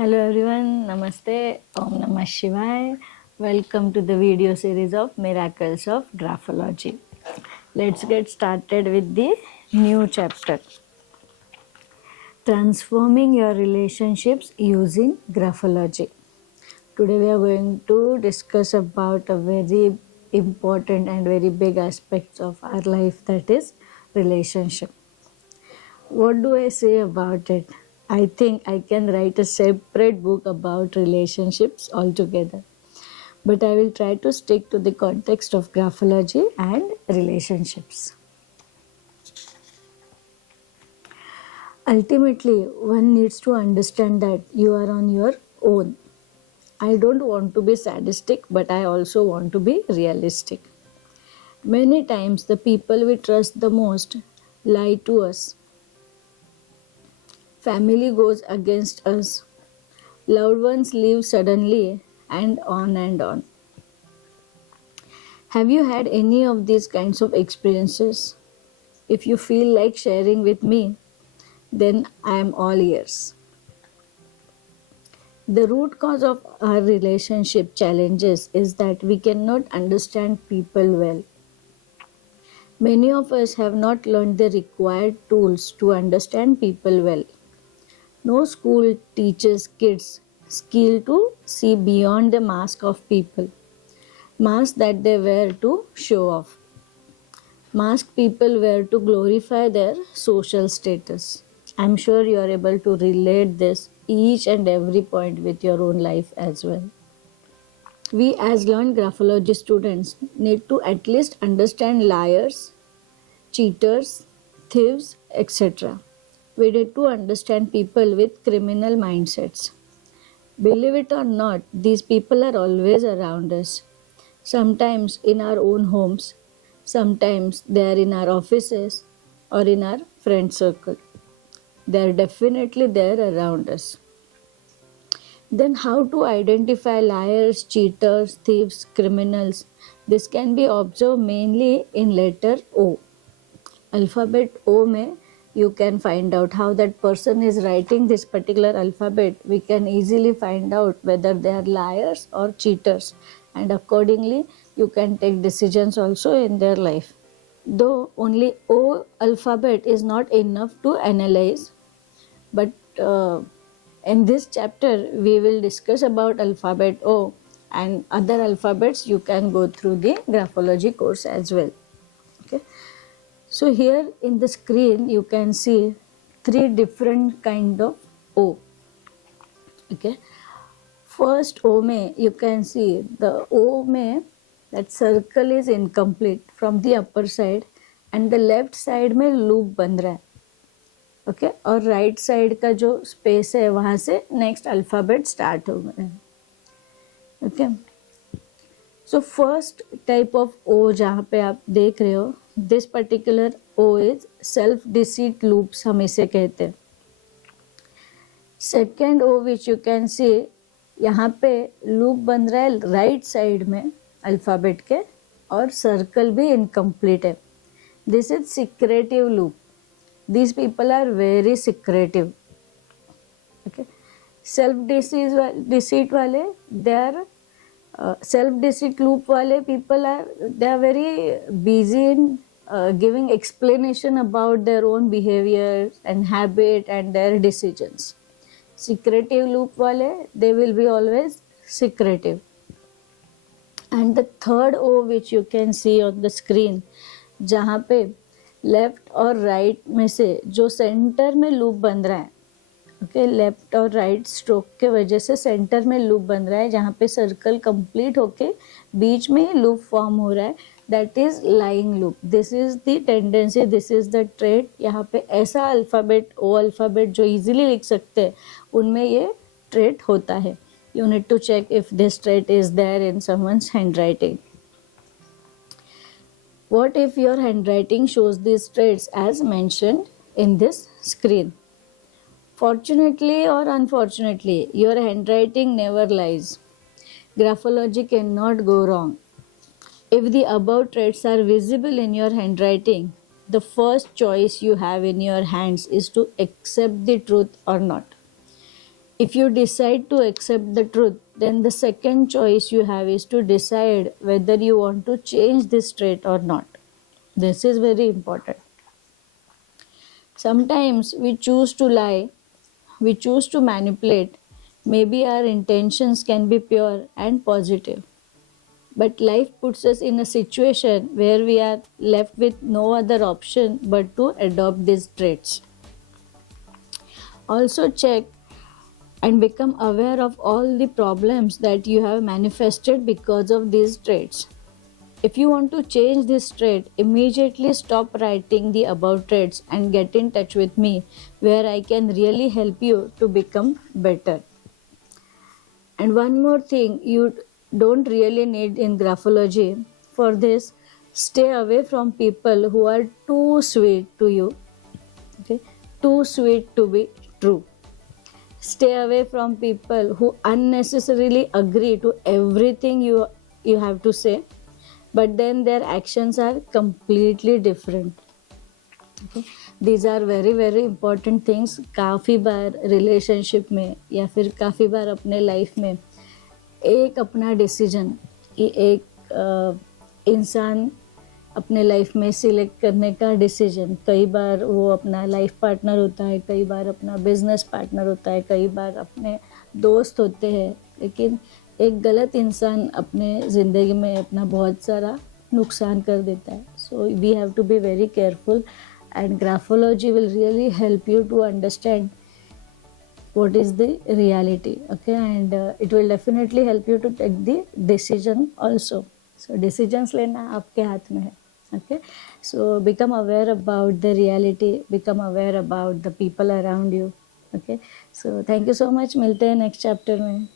Hello everyone, Namaste, Om Namah Shivaya. Welcome to the video series of Miracles of Graphology. Let's get started with the new chapter. Transforming your relationships using graphology. Today we are going to discuss about a very important and very big aspect of our life, that is relationship. What do I say about it? I think I can write a separate book about relationships altogether. But I will try to stick to the context of graphology and relationships. Ultimately, one needs to understand that you are on your own. I don't want to be sadistic, but I also want to be realistic. Many times, the people we trust the most lie to us. Family goes against us. Loved ones leave suddenly, and on and on. Have you had any of these kinds of experiences? If you feel like sharing with me, then I am all ears. The root cause of our relationship challenges is that we cannot understand people well. Many of us have not learned the required tools to understand people well. No school teaches kids skill to see beyond the mask of people, mask that they wear to show off, mask people wear to glorify their social status. I'm sure you are able to relate this each and every point with your own life as well. We as learned graphology students need to at least understand liars, cheaters, thieves, etc. We need to understand people with criminal mindsets. Believe it or not, these people are always around us. Sometimes in our own homes, sometimes they are in our offices or in our friend circle. They are definitely there around us. Then, how to identify liars, cheaters, thieves, criminals? This can be observed mainly in letter O. Alphabet O में you can find out how that person is writing this particular alphabet. We can easily find out whether they are liars or cheaters, and accordingly you can take decisions also in their life. Though only O alphabet is not enough to analyze, but in this chapter we will discuss about alphabet O, and other alphabets you can go through the graphology course as well. Okay. So here in the screen you can see three different kind of O. Okay. First O में you can see the O में that circle is incomplete from the upper side, and the left side में loop बन रहा है. Okay और right side का जो space है वहाँ से नेक्स्ट अल्फ़ाबेट स्टार्ट हो गए. Okay so first type of O जहाँ पे आप देख रहे हो, this particular O is self deceit loops, हम इसे कहते हैं. Second O which you can see, यहाँ पे लूप बन रहा है राइट साइड में अल्फ़ाबेट के और सर्कल भी इनकम्प्लीट है. This is secretive loop. These people are very secretive. Okay, self-deceit वाले, they are self-deceit loop वाले people are, they are very busy in giving explanation about their own behavior and habit and their decisions. Secretive loop वाले, they will be always secretive. And the third O which you can see on the screen, जहाँ पे left और right में से जो centre में loop बन रहा है, ओके, लेफ्ट और राइट स्ट्रोक के वजह से सेंटर में लूप बन रहा है, जहाँ पे सर्कल कंप्लीट होके बीच में लूप फॉर्म हो रहा है, that is lying loop. This is the tendency, this is the trait. यहाँ पे ऐसा अल्फ़ाबेट, ओ अल्फ़ाबेट जो इजीली लिख सकते हैं, उनमें ये ट्रेट होता है. You need to check if this trait is there in someone's handwriting. What if your handwriting shows these traits as mentioned in this screen? Fortunately or unfortunately, your handwriting never lies. Graphology cannot go wrong. If the above traits are visible in your handwriting, the first choice you have in your hands is to accept the truth or not. If you decide to accept the truth, then the second choice you have is to decide whether you want to change this trait or not. This is very important. Sometimes we choose to lie, we choose to manipulate. Maybe our intentions can be pure and positive. But life puts us in a situation where we are left with no other option but to adopt these traits. Also, check and become aware of all the problems that you have manifested because of these traits. If you want to change this trait, immediately stop writing the above traits and get in touch with me, where I can really help you to become better. And one more thing you don't really need in graphology. For this, stay away from people who are too sweet to you, okay? Too sweet to be true. Stay away from people who unnecessarily agree to everything you have to say, but then their actions are completely different. Okay? These are very very important things. काफ़ी बार relationship में या फिर काफ़ी बार अपने life में एक अपना decision कि एक इंसान अपने लाइफ में सिलेक्ट करने का डिसीजन, कई बार वो अपना लाइफ पार्टनर होता है, कई बार अपना बिजनेस पार्टनर होता है, कई बार अपने दोस्त होते हैं, लेकिन एक गलत इंसान अपने ज़िंदगी में अपना बहुत सारा नुकसान कर देता है. So we have to be very careful and graphology will really help you to understand what is the reality, okay, and it will definitely help you to take the decision also. So decisions lena aapke haath mein hai, okay. So become aware about the reality, become aware about the people around you, okay. So thank you so much, milte hain next chapter mein.